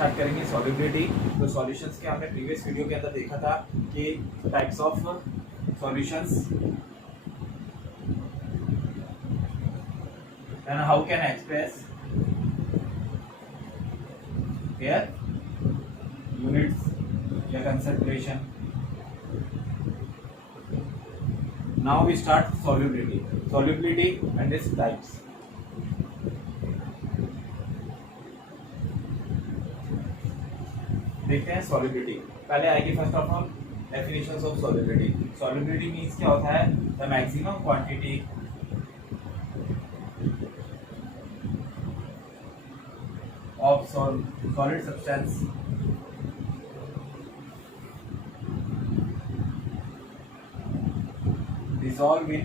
Start करेंगे solubility. तो solutions के हमने प्रीवियस वीडियो के अंदर देखा था कि types of solutions and how can express their units या concentration. Now we start solubility and its types। देखते हैं solubility। पहले आएगी first of all definitions of solubility। solubility means क्या होता है? The maximum quantity of solid substance dissolve in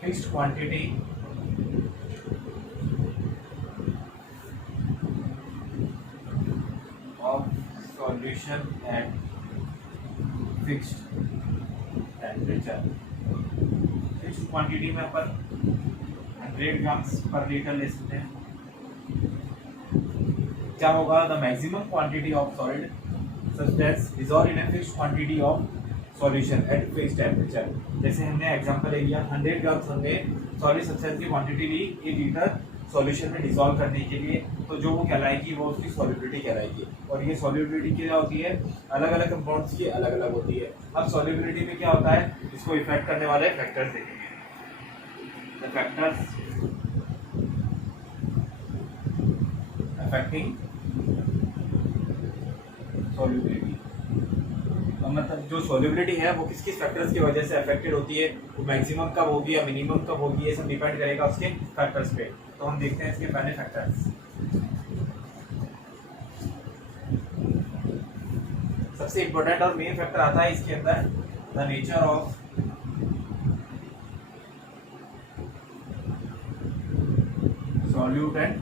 fixed quantity of solution at fixed temperature। fixed quantity में अपन 100 grams पर litre ले सकते हैं। क्या होगा? The maximum quantity of solid substance dissolved in a fixed quantity of solution at fixed temperature। जैसे हमने example लिया 100 ग्राम हमने सॉलिड सब्सटेंस की क्वांटिटी ली 1 लीटर सॉल्यूशन में डिसॉल्व करने के लिए, तो जो वो कहलाएगी वो उसकी सॉल्युबिलिटी कहलाएगी। और ये सॉल्युबिलिटी क्या होती है? अलग अलग कंपाउंड्स की अलग अलग होती है। अब सॉल्युबिलिटी में क्या होता है, इसको इफेक्ट करने वाले फैक्टर्स देखेंगे। द फैक्टर्स अफेक्टिंग सॉल्युबिलिटी, तो मतलब जो सॉल्युबिलिटी है वो किस किस फैक्टर्स की वजह से अफेक्टेड होती है, वो मैक्सिमम कब होगी या मिनिमम कब होगी, ये सब डिपेंड करेगा उसके फैक्टर्स पे। तो हम देखते हैं इसके पहले फैक्टर्स। सबसे इम्पोर्टेंट और मेन फैक्टर आता है इसके अंदर the nature of solute and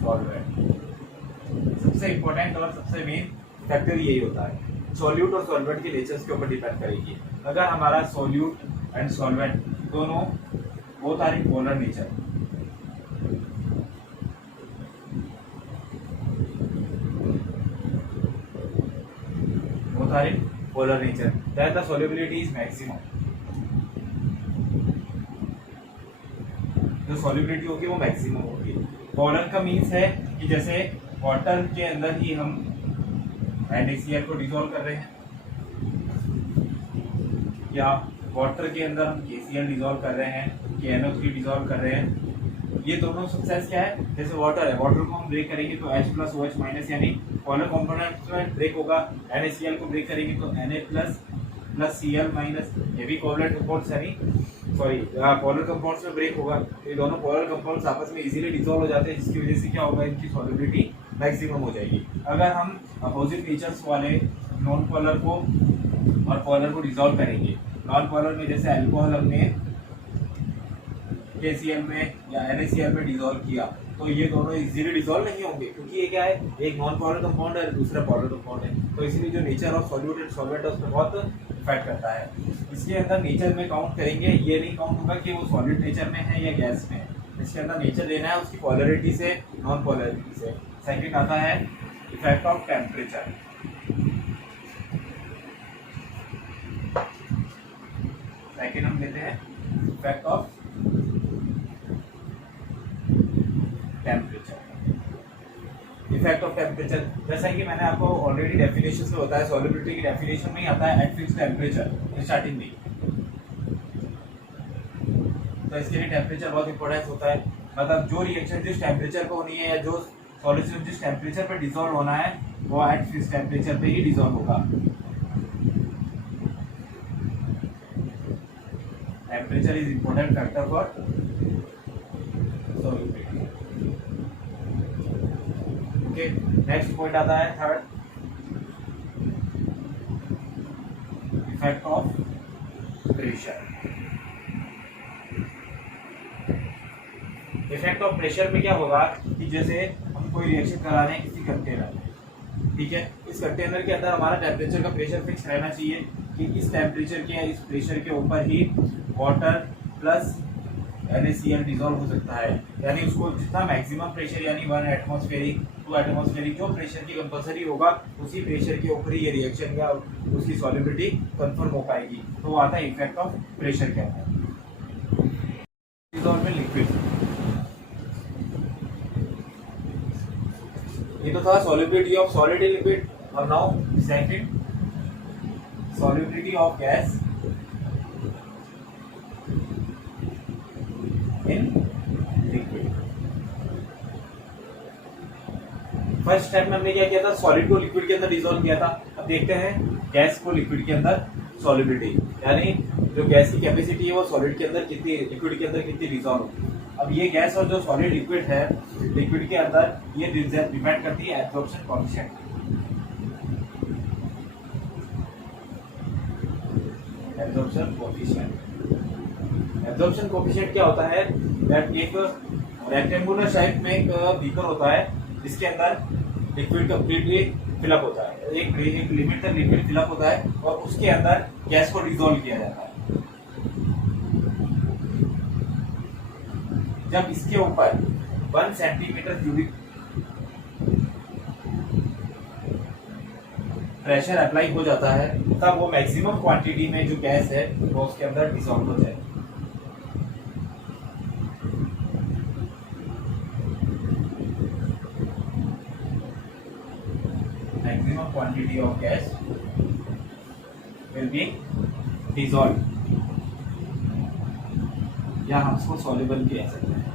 solvent. सबसे इम्पोर्टेंट और सबसे मेन फैक्टर यही होता है। सॉल्यूट और सॉल्वेंट के नेचर्स के ऊपर डिपेंड करेगी। अगर हमारा सॉल्यूट एंड सॉल्वेंट दोनों both are in polar nature, both are in polar nature, then the solubility is maximum। जो solubility होगी वो मैक्सिमम होगी। पोलर का मीन्स है कि जैसे वाटर के अंदर ही हम NaCl को डिसॉल्व कर रहे हैं, या वाटर के अंदर हम KCl डिसॉल्व कर रहे हैं, KNO3 डिसॉल्व कर रहे हैं। ये दोनों सब्सटेंस क्या है? जैसे वाटर है, वाटर को हम ब्रेक करेंगे तो H+OH- यानी पोलर कंपोनेंट में ब्रेक होगा। NaCl को ब्रेक करेंगे तो Na+Cl-, ये भी कोवलेंट कंपाउंड्स यानी पोलर कंपाउंड्स में ब्रेक होगा। ये दोनों पोलर कंपाउंड्स आपस में इजीली डिसॉल्व हो जाते हैं, जिसकी वजह से क्या होगा? इनकी सॉल्युबिलिटी मैक्सिमम हो जाएगी। अगर हम अपोजिट नेचर्स वाले नॉन पोलर को और पोलर को डिसॉल्व करेंगे, नॉन पोलर में जैसे अल्कोहल हमने KCl में या NaCl में डिसॉल्व किया, तो ये दोनों इजीली डिसॉल्व नहीं होंगे, क्योंकि ये क्या है? एक नॉन पोलर कंपाउंड है, दूसरा पोलर कंपाउंड है। तो इसीलिए जो nature of solute and solvent है उसमें बहुत इफेक्ट करता है। इसके अंदर नेचर में काउंट करेंगे, ये नहीं काउंट होगा कि वो सॉलिड नेचर में है या गैस में है। इसके अंदर नेचर लेना है उसकी पोलरिटी से, नॉन पोलरिटी से। सेकंड आता है इफेक्ट ऑफ टेम्परेचर। सेकंड हम लेते हैं effect of temperature. Effect of temperature जैसा कि मैंने आपको ऑलरेडी डेफिनेशन में बताया, सॉल्युबिलिटी की डेफिनेशन में ही आता है एट फिक्स्ड टेम्परेचर स्टार्टिंग में। तो इसके लिए टेम्परेचर बहुत इंपॉर्टेंस होता है। मतलब जो रिएक्शन जिस टेम्परेचर पे होनी है या जो सॉल्यूशन जिस टेम्परेचर पे डिसॉल्व होना है वो एट फिक्स्ड टेम्परेचर पे ही डिसॉल्व होगा। Temperature is important factor for solubility. Okay, next point आता है third, effect of pressure. Effect of pressure में क्या होगा कि जैसे हम कोई रिएक्शन करा रहे हैं किसी कंटेनर में, ठीक है, इस कंटेनर के अंदर हमारा टेम्परेचर का प्रेशर फिक्स रहना चाहिए कि इस टेम्परेचर के या इस प्रेशर के ऊपर ही वाटर प्लस NaCl डिजोल्व हो सकता है, यानी उसको जितना मैक्सिमम प्रेशर यानी 1 एटमॉस्फेरिक 2 एटमॉस्फेरिक जो प्रेशर की कंपलसरी होगा उसी प्रेशर के ऊपर ये रिएक्शन या उसकी सॉल्युबिलिटी कंफर्म हो पाएगी। तो वो आता है इफेक्ट ऑफ प्रेशर के अंदर। डिजोल्व में लिक्विड, ये तो था solubility of solid in liquid. और now second solubility of gas in liquid। First step में हमने क्या किया था, सॉलिड को लिक्विड के अंदर डिसॉल्व किया था। अब देखते हैं गैस को लिक्विड के अंदर सॉल्युबिलिटी, यानी जो गैस की कैपेसिटी है वो सॉलिड के अंदर कितनी, लिक्विड के अंदर कितनी डिसॉल्व होती है। अब ये गैस और जो सॉलिड लिक्विड है, लिक्विड के अंदर ये डिपेंड करती है एब्जॉर्प्शन कोएफिशिएंट। एब्जॉर्प्शन कोएफिशिएंट क्या होता है, दैट एक रेक्टेंगुलर शेप में एक बीकर होता है जिसके अंदर लिक्विड कंप्लीटली फिलअप होता है, एक लिमिट तक लिक्विड फिलअप होता है और उसके अंदर गैस को डिसॉल्व किया जाता है। जब इसके ऊपर 1 सेंटीमीटर क्यूबिक प्रेशर अप्लाई हो जाता है तब वो मैक्सिमम क्वांटिटी में जो गैस है वो उसके अंदर डिसॉल्व हो जाए। Maximum quantity of gas will be dissolve, या हम इसको सॉल्युबल भी कह सकते हैं।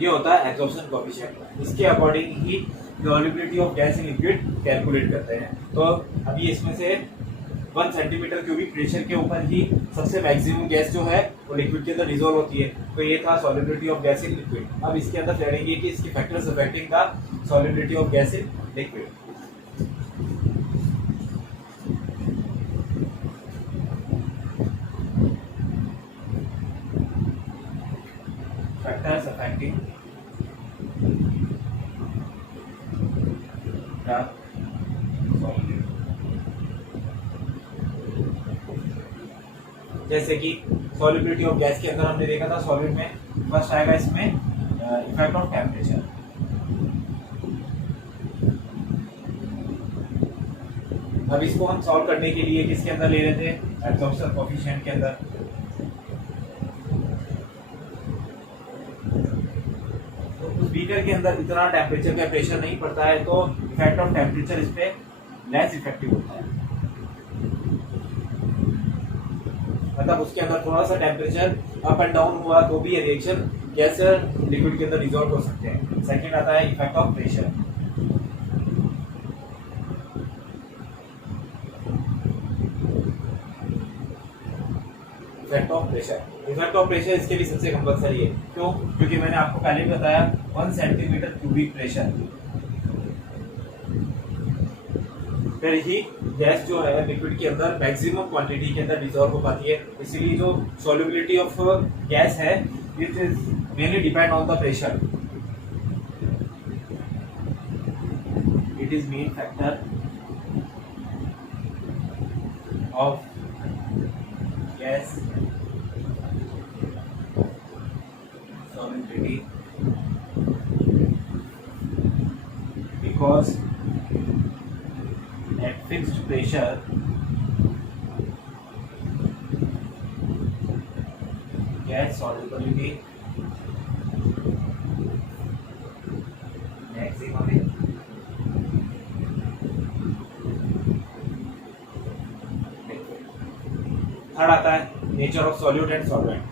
ये होता है एब्जॉर्प्शन कोएफिशिएंट। इसके according he solubility of gas in liquid calculate करते हैं। तो अभी इसमें से 1 सेंटीमीटर क्यूबिक प्रेशर के ऊपर ही सबसे मैक्सिमम गैस जो है वो लिक्विड के अंदर डिसॉल्व होती है। तो ये था solubility of gas in liquid. अब इसके अंदर करेंगे कि इसके factors affecting the solubility of gas in liquid. Factors affecting जैसे कि सॉल्युबिलिटी ऑफ गैस के अंदर हमने देखा था, सॉलिड में फर्स्ट आएगा इसमें इफेक्ट ऑफ टेम्परेचर। अब इसको हम सॉल्व करने के लिए किसके अंदर ले रहे थे, एब्जॉर्प्शन कोएफिशिएंट के अंदर। तो उस बीकर के अंदर इतना टेम्परेचर का प्रेशर नहीं पड़ता है, तो इफेक्ट ऑफ टेम्परेचर इस पे लेस इफेक्टिव होता है। मतलब उसके अंदर थोड़ा सा टेम्परेचर अप एंड डाउन हुआ तो भी ये रिएक्शन गैस लिक्विड के अंदर डिसॉल्व हो सकते हैं। सेकंड आता है effect of pressure. Effect of pressure इसके लिए सबसे कंपलसरी है। क्यों? क्योंकि मैंने आपको पहले भी बताया 1 सेंटीमीटर क्यूबिक प्रेशर फिर ही गैस जो है लिक्विड के अंदर मैक्सिमम क्वांटिटी के अंदर डिसॉल्व हो पाती है। इसीलिए जो सॉल्युबिलिटी ऑफ गैस है it is mainly depend on the pressure. It is main factor of gas solubility because at fixed pressure gas solubility maximum है। थर्ड आता है nature of solute and solvent.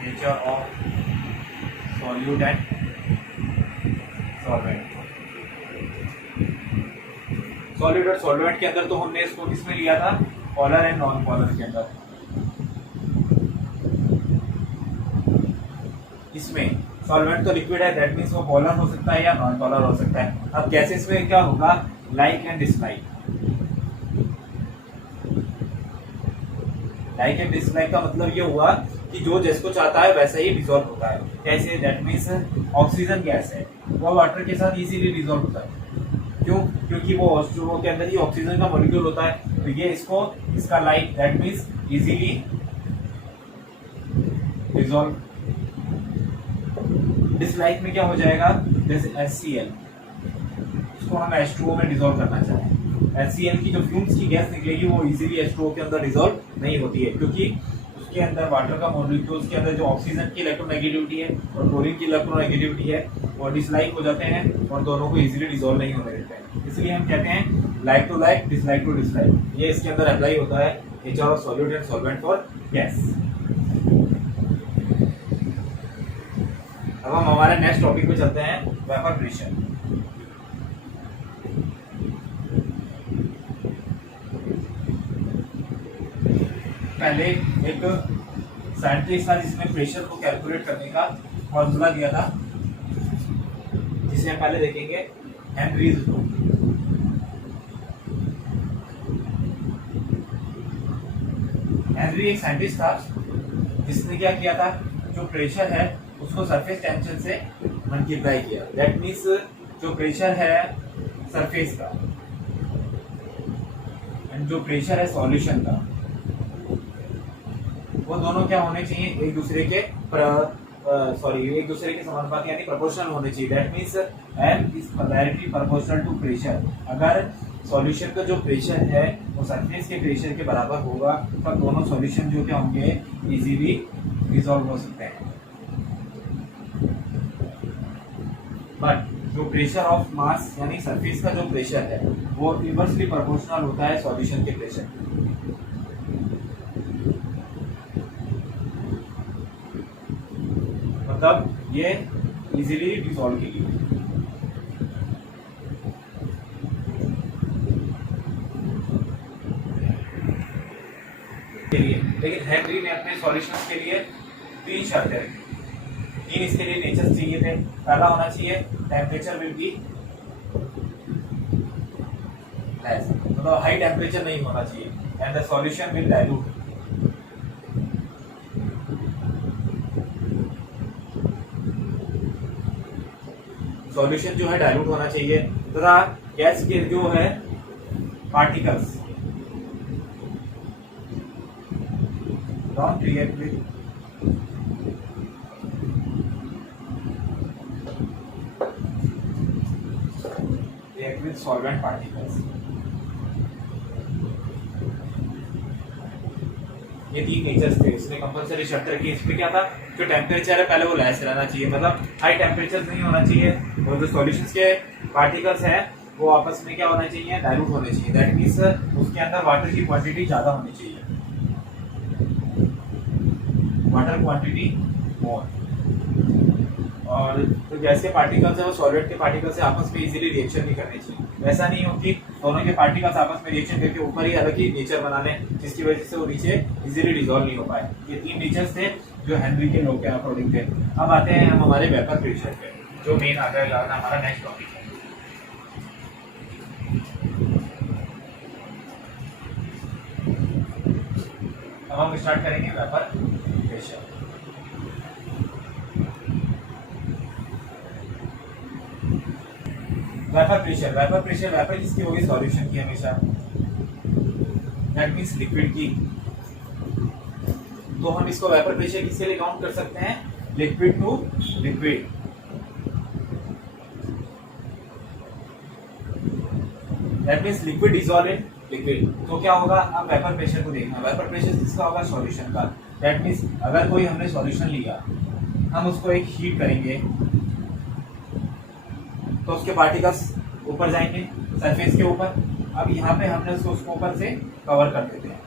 Nature of solute and solvent. Solid और solvent के अंदर तो हमने इसको किसमें लिया था, पोलर एंड नॉन पोलर के अंदर। इसमें सॉल्वेंट तो लिक्विड है, दैट मींस वो पोलर हो सकता है या नॉन पोलर हो सकता है। अब गैसेस में क्या होगा, like and dislike. Like and dislike का मतलब ये हुआ कि जो जिसको चाहता है वैसा ही डिजोल्व होता है। कैसे? दैट मीन्स ऑक्सीजन गैस है वो वाटर के साथ इजीली डिजोल्व होता है। क्यों? क्योंकि वो H2O के अंदर ही ऑक्सीजन का मॉलिक्यूल होता है, तो ये इसको इसका like that means easily dissolve. Dislike में क्या हो जाएगा? जैसे HCl, इसको हम H2O में डिजोल्व करना चाहें, HCl की जो फ्यूम्स की गैस निकलेगी वो इजीली H2O के अंदर डिजोल्व नहीं होती है, क्योंकि उसके अंदर वाटर का मॉलिक्यूल्स के अंदर जो ऑक्सीजन की इलेक्ट्रोनेगेटिविटी है और क्लोरीन की इलेक्ट्रोनेगेटिविटी है वो डिसलाइक हो जाते हैं और दोनों को इजीली डिसॉल्व नहीं होने देते हैं। इसलिए हम कहते हैं like to like, dislike to dislike. ये इसके अंदर अप्लाई होता है nature of solute and solvent for gas. अब हम हमारे नेक्स्ट टॉपिक पे चलते हैं, वेपर प्रेशर। पहले एक साइंटिस्ट था जिसने प्रेशर को कैलकुलेट करने का फॉर्मूला दिया था, जिसे हम पहले देखेंगे, हेनरीज लॉ। हेनरी एक साइंटिस्ट था जिसने क्या किया था, जो प्रेशर है उसको सरफेस टेंशन से मल्टीप्लाई किया। दैट मीन्स जो प्रेशर है सरफेस का एंड जो प्रेशर है सॉल्यूशन का, वो दोनों क्या होने चाहिए? एक दूसरे के एक दूसरे के समानुपाती यानी प्रोपोर्शनल होने चाहिए। That means M is directly proportional to pressure. अगर सॉल्यूशन का जो प्रेशर है वो सरफेस के प्रेशर के बराबर होगा तब दोनों सॉल्यूशन जो क्या होंगे? इजीली डिसॉल्व हो सकते हैं। बट जो प्रेशर ऑफ मास यानी सरफेस का जो प्रेशर है वो इनवर्सली प्रोपोर्शनल होता है सॉल्यूशन के प्रेशर। मतलब ये इजीली डिसॉल्व की गई। लेकिन हेनरी ने अपने सॉल्यूशंस के लिए 3 शर्तें रखी। 3 इसके लिए नेचर चाहिए थे। पहला होना चाहिए टेम्परेचर विल बी लेस, मतलब हाई टेम्परेचर नहीं होना चाहिए, and the solution will dilute. Solution जो है डाइल्यूट होना चाहिए तथा गैस के जो है particles don't react with solvent particles. ये 3 नेचर्स थे। इसने कंपलसरी शर्त रखी। इसमें क्या था, जो टेम्परेचर है पहले वो लेस रहना चाहिए, मतलब हाई टेम्परेचर नहीं होना चाहिए, और जो सॉल्यूशंस के पार्टिकल्स हैं वो आपस में क्या होना चाहिए? डाइल्यूट होने चाहिए। दैट मीन्स उसके अंदर वाटर की क्वांटिटी ज्यादा होनी चाहिए, वाटर क्वांटिटी मोर। और जो गैस के पार्टिकल्स है वो सॉलिड के पार्टिकल्स से आपस में इजीली रिएक्शन नहीं करने चाहिए। ऐसा नहीं हो कि दोनों के पार्टिकल्स आपस में रिएक्शन करके ऊपर ही अलग ही नेचर बना लें, जिसकी वजह से वो नीचे इजीली डिसॉल्व नहीं हो पाए। ये 3 नेचर्स थे जो हेनरी के लॉ के अकॉर्डिंग थे। अब आते हैं हम हमारे वेपर प्रेशर पे, जो मेन आता है हमारा नेक्स्ट टॉपिक है। अब हम स्टार्ट करेंगे वेपर प्रेशर। वेपर किसकी होगी? सॉल्यूशन की हमेशा। दैट मीन्स लिक्विड की। तो हम इसको वेपर प्रेशर किसके लिए काउंट कर सकते हैं? Liquid to liquid. That means liquid dissolve in liquid. तो क्या होगा? अब वेपर प्रेशर को देखना। वेपर प्रेशर किसका होगा? सॉल्यूशन का। दैट मीन्स अगर कोई हमने सॉल्यूशन लिया, हम उसको एक हीट करेंगे तो उसके पार्टिकल्स ऊपर जाएंगे सरफेस के ऊपर। अब यहाँ पे हमने उसको ऊपर से कवर कर देते हैं,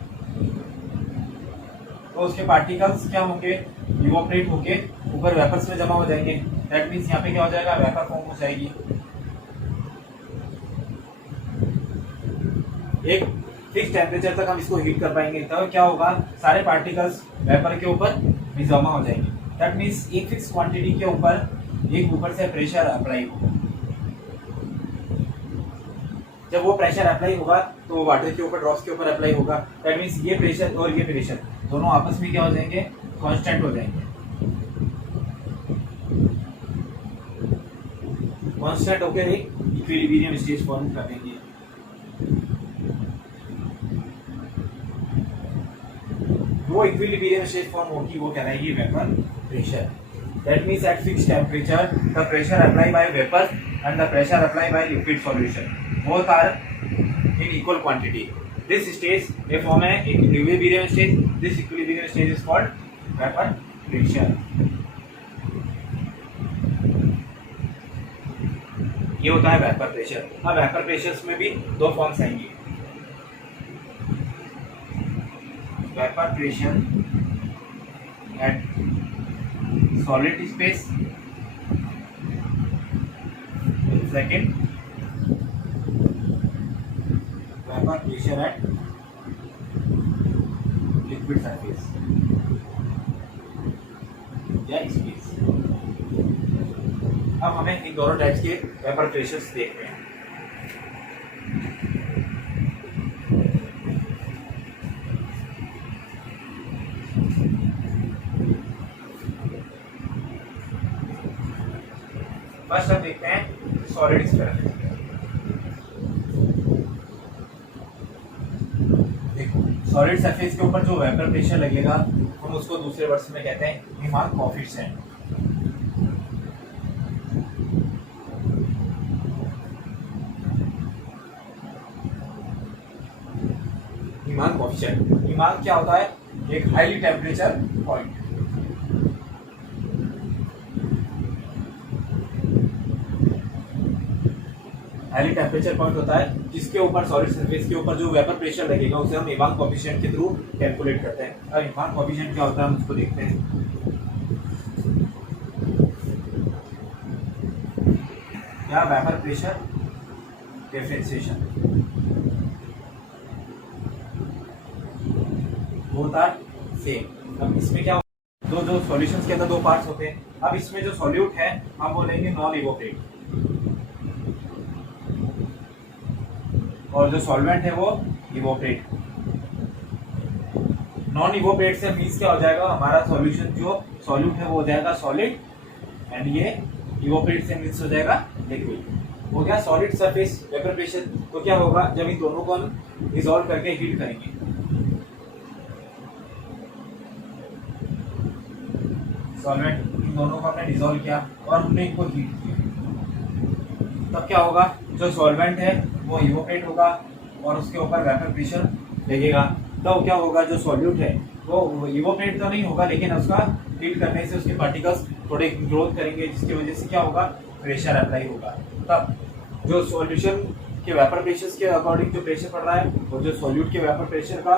तो उसके पार्टिकल्स क्या होंगे? इवोपरेट होके ऊपर वेपर्स में जमा हो जाएंगे। दैट मीन्स यहाँ पे क्या हो जाएगा? वेपर फॉर्म हो जाएगी। एक फिक्स टेम्परेचर तक हम इसको हीट कर पाएंगे, तब क्या होगा? सारे पार्टिकल्स वेपर के ऊपर भी जमा हो जाएंगे। दैट मीन्स एक फिक्स क्वांटिटी के ऊपर एक ऊपर से प्रेशर अप्लाई होगा। जब वो प्रेशर अप्लाई होगा तो वो वाटर के ऊपर, ड्रॉप्स के ऊपर अप्लाई होगा। दैट मीन्स ये प्रेशर और ये प्रेशर दोनों आपस में क्या हो जाएंगे? कांस्टेंट हो जाएंगे, कांस्टेंट होकर एक इक्विलिब्रियम स्टेज फॉर्म कर देंगे। वो इक्विलिब्रियम स्टेज फॉर्म होगी वो कहलाएगी vapour pressure. That means at fixed temperature, the pressure applied by vapor and the pressure applied by liquid solution both are in equal quantity. This stage, a form है equilibrium stage. This equilibrium stage is called vapor pressure. ये होता है vapour pressure. अब vapour pressures में भी दो forms आएंगे, vapour pressure at solid space, second vapor pressure at liquid surface या space। अब हमें इन दोनों टाइप्स के वेपर प्रेशर्स देखते हैं। फर्स्ट हम देखते हैं सॉलिड स्फीयर। देखो सॉलिड सरफेस के ऊपर जो वेपर प्रेशर लगेगा हम उसको दूसरे वर्ड्स में कहते हैं Riemann coefficient. Riemann coefficient, Riemann क्या होता है? एक highly temperature point. Highly temperature point होता है जिसके ऊपर सॉलिड सरफेस के ऊपर जो वेपर प्रेशर लगेगा उसे हम रीमान कोएफिशिएंट के थ्रू कैलकुलेट करते हैं। अब रीमान कोएफिशिएंट क्या होता है हम उसको देखते हैं। क्या vapour pressure differentiation both are same. अब इसमें क्या जो सॉल्यूशंस के अंदर दो पार्ट्स होते हैं। अब इसमें जो सॉल्यूट है हम बोलेंगे नॉन इवोपरेट और जो सॉल्वेंट है वो इवोपरेट। नॉन इवोपरेट से मींस क्या हो जाएगा, हमारा सॉल्यूशन जो सॉल्यूट है वो हो जाएगा सॉलिड एंड ये इवोपरेट से मींस हो जाएगा लिक्विड। हो गया सॉलिड सरफेस वेपर प्रेशर। तो क्या होगा जब इन दोनों को हम डिसॉल्व करके हीट करेंगे, सॉल्वेंट इन दोनों को हमने डिसॉल्व किया और हमने इनको हीट किया, तब क्या होगा जो सॉल्वेंट है वो इवोपरेट होगा और उसके ऊपर वेपर प्रेशर लगेगा। तो क्या होगा जो सॉल्यूट है वो इवोपरेट तो नहीं होगा लेकिन उसका हीट करने से उसके पार्टिकल्स थोड़े ग्रोथ करेंगे जिसकी वजह से क्या होगा प्रेशर अप्लाई होगा। तब जो सॉल्यूशन के वेपर प्रेशर के अकॉर्डिंग जो प्रेशर पड़ रहा है और जो सॉल्यूट के वेपर प्रेशर का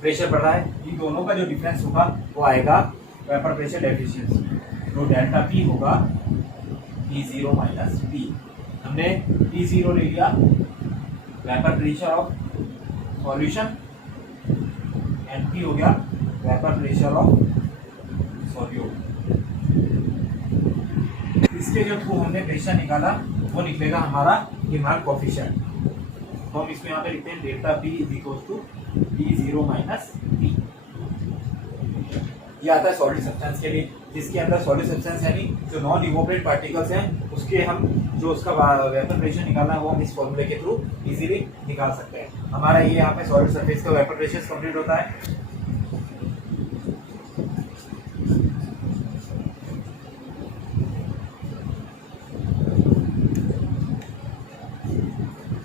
प्रेशर पड़ रहा है इन दोनों का जो डिफरेंस होगा वो आएगा वेपर प्रेशर डेफिशिएंसी। तो डेल्टा पी होगा P0 माइनस P। हमने P0 ले लिया vapour pressure of solution and P हो गया वेपर प्रेशर ऑफ सॉल्यूट। इसके जो थ्रू हमने प्रेशर निकाला वो निकलेगा हमारा रीमान कोएफिशिएंट। तो हम इसमें यहाँ पे लिखते हैं delta P is equal to P0 minus P। ये आता है सॉलिड सब्सटेंस के लिए जिसके अंदर सॉलिड सब्सटेंस यानी जो नॉन इवोपरेट पार्टिकल्स हैं उसके हम जो उसका वेपर प्रेशर निकालना है वो हम इस फॉर्मूले के थ्रू इजीली निकाल सकते हैं। हमारा ये यहाँ पे सॉलिड सरफेस का वेपर प्रेशर कंप्लीट होता है।